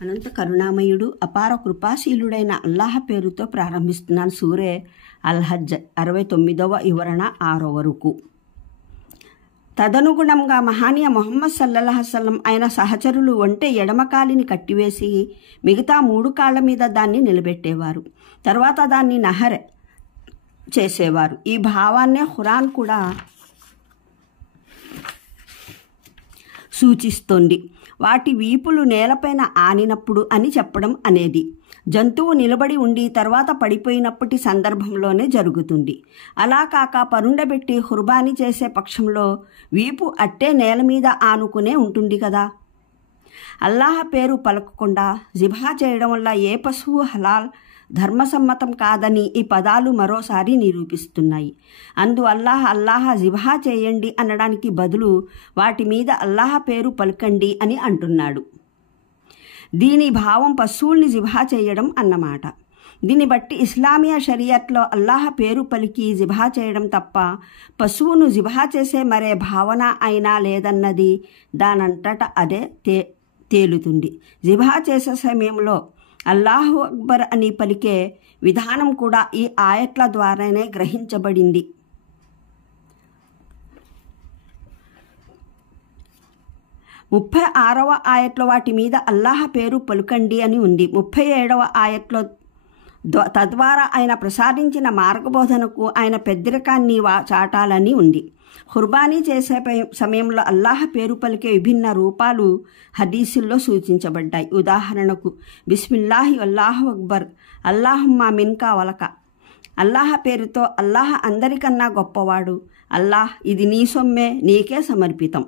అనంత కరుణామయుడు అపార కృపాశీలుడైన అల్లాహ్ పేరుతో ప్రారంభిస్తున్నాను. సూరే అల్-హజ్ 69వ వివరణ 6 వరకు. తదనుగుణంగా మహానీయ ముహమ్మద్ సల్లల్లాహు అలైహి వసల్లం ఆయన సహచరులు ఒంటె ఎడమ కాలిని కట్టివేసి మిగతా 3 కాళ్ల మీద దాన్ని నిలబెట్టేవారు. తర్వాత దాన్ని నహర్ చేసేవారు. ఈ భావాన్నే ఖురాన్ కూడా సూచిస్తోంది. వాటి వీపులు నేలపైన ఆనినప్పుడు అని చెప్పడం అనేది జంతువు నిలబడి ఉండి తర్వాత పడిపోయినప్పటి సందర్భంలోనే జరుగుతుంది. అలా కాక పరుండబెట్టి ఖుర్బానీ చేసే పక్షంలో వీపు అట్టే నేల మీద ఆనుకునే ఉంటుంది కదా. అల్లాహ్ పేరు పలకకుండా జిబహా చేయడం వల్ల ఏ పశువు హలాల్ ధర్మసమ్మతం కాదని ఈ పదాలు మరోసారి నిరూపిస్తున్నాయి. అల్లాహ్ జిబహా చేయండి అనడానికి బదులు వాటి మీద అల్లాహ్ పేరు పలకండి అని అంటున్నాడు. దీని భావం పశువుల్ని జిబహా చేయడం అన్నమాట. దీన్ని బట్టి ఇస్లామియా షరియత్లో అల్లాహ్ పేరు పలికి జిబహా చేయడం తప్ప పశువును జిబహా చేసే మరే భావన అయినా లేదన్నది దానంతట అదే తేలుతుంది. జిబహా చేసే సమయంలో అల్లాహు అక్బర్ అని పలికే విధానం కూడా ఈ ఆయట్ల ద్వారానే గ్రహించబడింది. ముప్పై 36వ ఆయట్లో వాటి మీద అల్లాహ్ పేరు పలుకండి అని ఉంది. 37వ ఆయట్లో తద్వారా ఆయన ప్రసాదించిన మార్గబోధనకు ఆయన పెద్దరికాన్ని చాటాలని ఉంది. ఖుర్బానీ చేసే సమయంలో అల్లాహ్ పేరు పలికే విభిన్న రూపాలు హదీసుల్లో సూచించబడ్డాయి. ఉదాహరణకు బిస్మిల్లాహి అల్లాహు అక్బర్, అల్లాహుమ్మా మిన్కా వలక. అల్లాహ్ పేరుతో అల్లాహ్ అందరికన్నా గొప్పవాడు, అల్లాహ్ ఇది నీ సొమ్మే, నీకే సమర్పితం.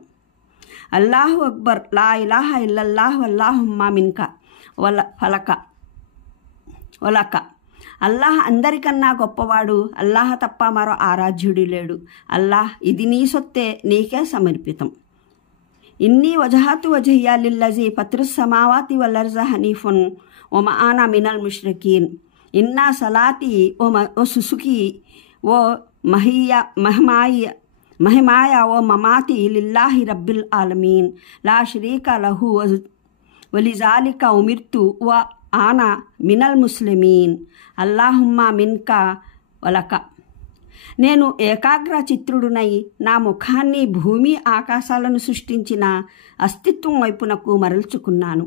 అల్లాహు అక్బర్, లా ఇలాహ ఇల్లల్లాహు అల్లాహుమ్మా మిన్కా వలక. అల్లాహ్ అందరికన్నా గొప్పవాడు, అల్లాహ్ తప్ప మరో ఆరాధ్యుడు లేడు, అల్లాహ్ ఇది నీ సొత్తే, నీకే సమర్పితం. ఇన్నీ వజహాతు వజహియా లిల్లజీ ఫత్రుస్ సమావాతి వల్-అర్జ హనీఫున్ వ మా అనా మినల్ ముష్రికీన్. ఇన్నా సలాతి ఓ సుసుకి ఓ మహిమాయ ఓ మమాతి లిల్లాహి రబ్బిల్ ఆలమీన్ లా షరీక లహు వలిజాలిక ఉమిర్తు వ ఆనా మినల్ ముస్లిమీన్. అల్లాహుమ్మా మిన్కా వలక. నేను ఏకాగ్ర చిత్రుడునై నా ముఖాన్ని భూమి ఆకాశాలను సృష్టించిన అస్తిత్వం వైపునకు మరల్చుకున్నాను.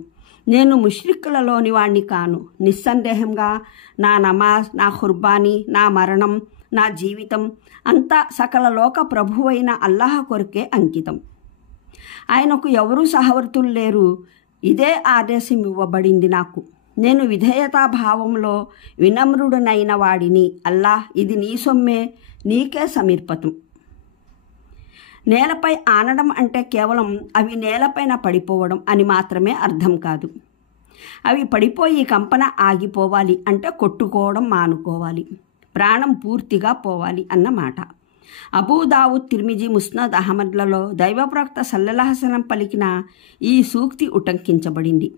నేను ముష్రిక్కులలోని వాణ్ణి కాను. నిస్సందేహంగా నా నమాజ్, నా ఖుర్బానీ, నా మరణం, నా జీవితం అంతా సకల లోక ప్రభువైన అల్లాహ్ కొరకే అంకితం. ఆయనకు ఎవరూ సహవర్తులు లేరు. ఇదే ఆదేశం ఇవ్వబడింది నాకు. నేను విధేయతాభావంలో వినమ్రుడనైన వాడిని. అల్లాహ్ ఇది నీ సొమ్మే, నీకే సమర్పితం. నేలపై ఆనడం అంటే కేవలం అవి నేలపైన పడిపోవడం అని మాత్రమే అర్థం కాదు. అవి పడిపోయి కంపన ఆగిపోవాలి అంటే కొట్టుకోవడం మానుకోవాలి, ప్రాణం పూర్తిగా పోవాలి అన్నమాట. అబూ దావుద్, తిర్మిజీ, ముస్నద్ అహ్మద్లలో దైవప్రవక్త సల్లల్లాహు అలైహి వసల్లం పలికిన ఈ సూక్తి ఉటంకించబడింది.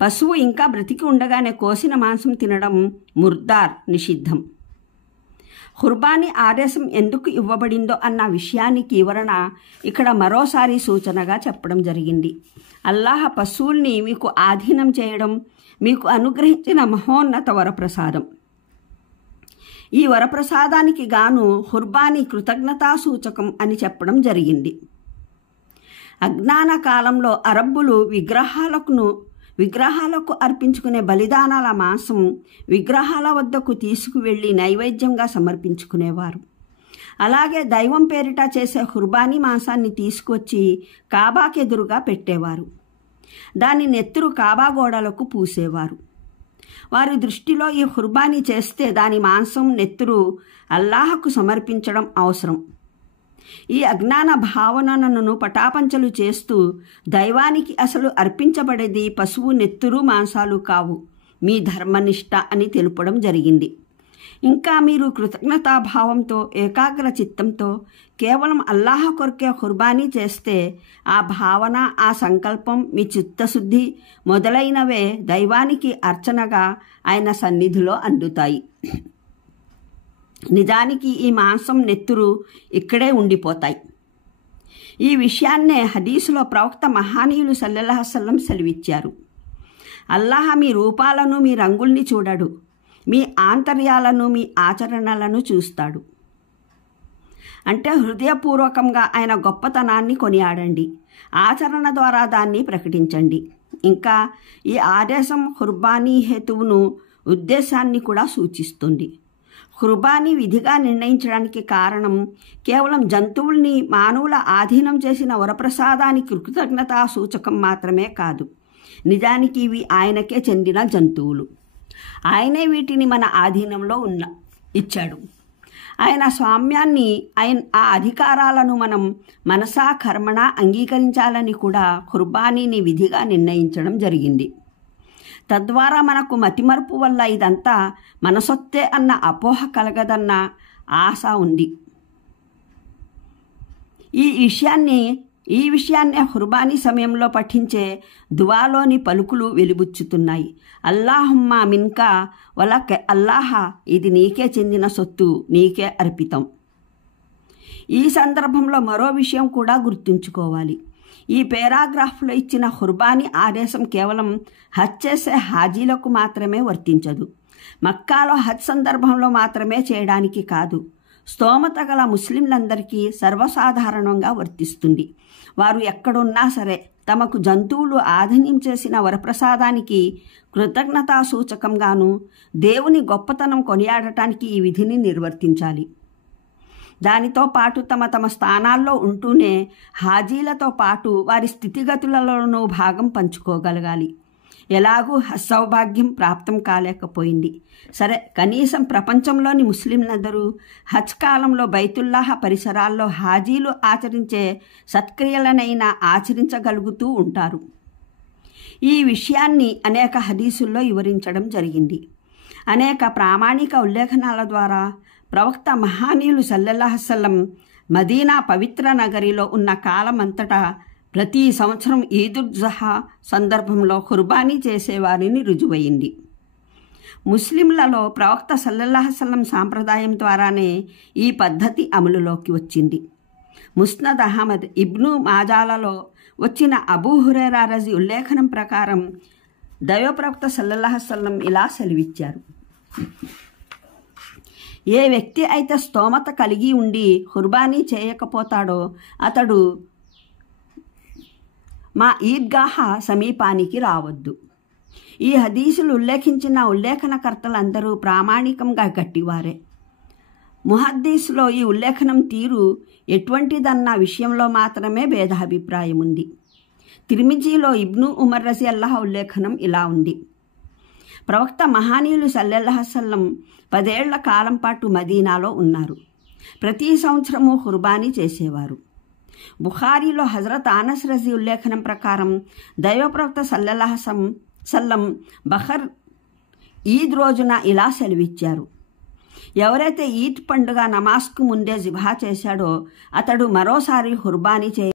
పశువు ఇంకా బ్రతికి ఉండగానే కోసిన మాంసం తినడం ముర్దార్, నిషిద్ధం. ఖుర్బానీ ఆదేశం ఎందుకు ఇవ్వబడిందో అన్న విషయానికి వివరణ ఇక్కడ మరోసారి సూచనగా చెప్పడం జరిగింది. అల్లాహ్ పశువుల్ని మీకు ఆధీనం చేయడం మీకు అనుగ్రహించిన మహోన్నత వరప్రసాదం. ఈ వరప్రసాదానికి గాను ఖుర్బానీ కృతజ్ఞతా సూచకం అని చెప్పడం జరిగింది. అజ్ఞాన కాలంలో అరబ్బులు విగ్రహాలకు అర్పించుకునే బలిదానాల మాంసం విగ్రహాల వద్దకు తీసుకువెళ్ళి నైవేద్యంగా సమర్పించుకునేవారు. అలాగే దైవం పేరిట చేసే ఖుర్బానీ మాంసాన్ని తీసుకొచ్చి కాబాకెదురుగా పెట్టేవారు. దాని నెత్తురు కాబా గోడలకు పూసేవారు. వారి దృష్టిలో ఈ ఖుర్బానీ చేస్తే దాని మాంసం, నెత్తురు అల్లాహకు సమర్పించడం అవసరం. ఈ అజ్ఞాన భావనను పటాపంచలు చేస్తూ దైవానికి అసలు అర్పించబడేది పశువు నెత్తురు మాంసాలు కావు, మీ ధర్మనిష్ట అని తెలుపడం జరిగింది. ఇంకా మీరు కృతజ్ఞతాభావంతో ఏకాగ్ర చిత్తంతో కేవలం అల్లాహ్ కొరకే ఖుర్బానీ చేస్తే ఆ భావన, ఆ సంకల్పం, మీ చిత్తశుద్ధి మొదలైనవే దైవానికి అర్చనగా ఆయన సన్నిధిలో అందుతాయి. నిజానికి ఈ మాంసం, నెత్తురు ఇక్కడే ఉండిపోతాయి. ఈ విషయాన్నే హదీసులో ప్రవక్త మహానీయులు సల్లల్లాహు అలైహి వసల్లం సెలవిచ్చారు. అల్లాహ్ మీ రూపాలను, మీ రంగుల్ని చూడడు, మీ ఆంతర్యాలను, మీ ఆచరణలను చూస్తాడు. అంటే హృదయపూర్వకంగా ఆయన గొప్పతనాన్ని కొనియాడండి, ఆచరణ ద్వారా దాన్ని ప్రకటించండి. ఇంకా ఈ ఆదేశం ఖుర్బానీ హేతువును, ఉద్దేశాన్ని కూడా సూచిస్తుంది. ఖుర్బానీ విధిగా నిర్ణయించడానికి కారణం కేవలం జంతువుల్ని మానవుల ఆధీనం చేసిన వరప్రసాదానికి కృతజ్ఞతా సూచకం మాత్రమే కాదు. నిజానికి ఇవి ఆయనకే చెందిన జంతువులు. ఆయనే వీటిని మన ఆధీనంలో ఇచ్చాడు. ఆయన స్వామ్యాన్ని, ఆ అధికారాలను మనం మనసా కర్మణ అంగీకరించాలని కూడా ఖుర్బానీని విధిగా నిర్ణయించడం జరిగింది. తద్వారా మనకు మతిమరుపు వల్ల ఇదంతా మన సొత్తే అన్న అపోహ కలగదన్న ఆశ ఉంది. ఈ విషయాన్నే ఖుర్బానీ సమయంలో పఠించే దువాలోని పలుకులు వెలిబుచ్చుతున్నాయి. అల్లాహుమ్మా మిన్కా వలక అల్లాహ, ఇది నీకే చెందిన సొత్తు, నీకే అర్పితం. ఈ సందర్భంలో మరో విషయం కూడా గుర్తుంచుకోవాలి. ఈ పేరాగ్రాఫ్లో ఇచ్చిన ఖుర్బానీ ఆదేశం కేవలం హజ్ చేసే హాజీలకు మాత్రమే వర్తించదు. మక్కాలో హజ్ సందర్భంలో మాత్రమే చేయడానికి కాదు, స్తోమత గల ముస్లింలందరికీ సర్వసాధారణంగా వర్తిస్తుంది. వారు ఎక్కడున్నా సరే తమకు జంతువులు ఆధీనం చేసిన వరప్రసాదానికి కృతజ్ఞతా సూచకంగాను, దేవుని గొప్పతనం కొనియాడటానికి ఈ విధిని నిర్వర్తించాలి. దానితో పాటు తమ స్థానాల్లో ఉంటూనే హాజీలతో పాటు వారి స్థితిగతులలోనూ భాగం పంచుకోగలగాలి. ఎలాగూ సౌభాగ్యం ప్రాప్తం కాలేకపోయింది. సరే, కనీసం ప్రపంచంలోని ముస్లింలందరూ హజ్ కాలంలో బైతుల్లాహ పరిసరాల్లో హాజీలు ఆచరించే సత్క్రియలనైనా ఆచరించగలుగుతూ ఉంటారు. ఈ విషయాన్ని అనేక హదీసుల్లో వివరించడం జరిగింది. అనేక ప్రామాణిక ఉల్లేఖనాల ద్వారా ప్రవక్త మహానీయులు సల్లల్లాహు అలైహి వసల్లం మదీనా పవిత్ర నగరిలో ఉన్న కాలమంతటా ప్రతి సంవత్సరం ఈదుల్ జుహా సందర్భంలో ఖుర్బానీ చేసేవారిని రుజువైంది. ముస్లింలలో ప్రవక్త సల్లల్లాహు అలైహి వసల్లం సాంప్రదాయం ద్వారానే ఈ పద్ధతి అమలులోకి వచ్చింది. ముస్నద్ అహ్మద్, ఇబ్ను మాజాలలో వచ్చిన అబూ హురైరా రజీ ఉల్లేఖనం ప్రకారం దైవ ప్రవక్త సల్లల్లాహు అలైహి వసల్లం ఇలా సెలవిచ్చారు: ఏ వ్యక్తి అయితే స్తోమత కలిగి ఉండి ఖుర్బానీ చేయకపోతాడో అతడు మా ఈద్గాహ సమీపానికి రావద్దు. ఈ హదీసులు ఉల్లేఖించిన ఉల్లేఖనకర్తలందరూ ప్రామాణికంగా గట్టివారే. ముహద్దీస్లో ఈ ఉల్లేఖనం తీరు ఎటువంటిదన్న విషయంలో మాత్రమే భేదాభిప్రాయం ఉంది. తిర్మిజీలో ఇబ్ను ఉమర్ రజియల్లాహు ఉల్లేఖనం ఇలా ఉంది: ప్రవక్త మహానీయులు సల్లల్లాహు అలైహి వసల్లం 10 ఏళ్ల కాలం పాటు మదీనాలో ఉన్నారు. ప్రతి సంవత్సరము ఖుర్బానీ చేసేవారు. బుఖారీలో హజరత్ ఆనస్ రజీ ఉల్లేఖనం ప్రకారం దైవ ప్రవక్త సల్లల్లాహు అలైహి వసల్లం బహర్ ఈద్ రోజున ఇలా సెలవిచ్చారు: ఎవరైతే ఈద్ పండుగ నమాజ్కు ముందే జిబహా చేశాడో అతడు మరోసారి ఖుర్బానీ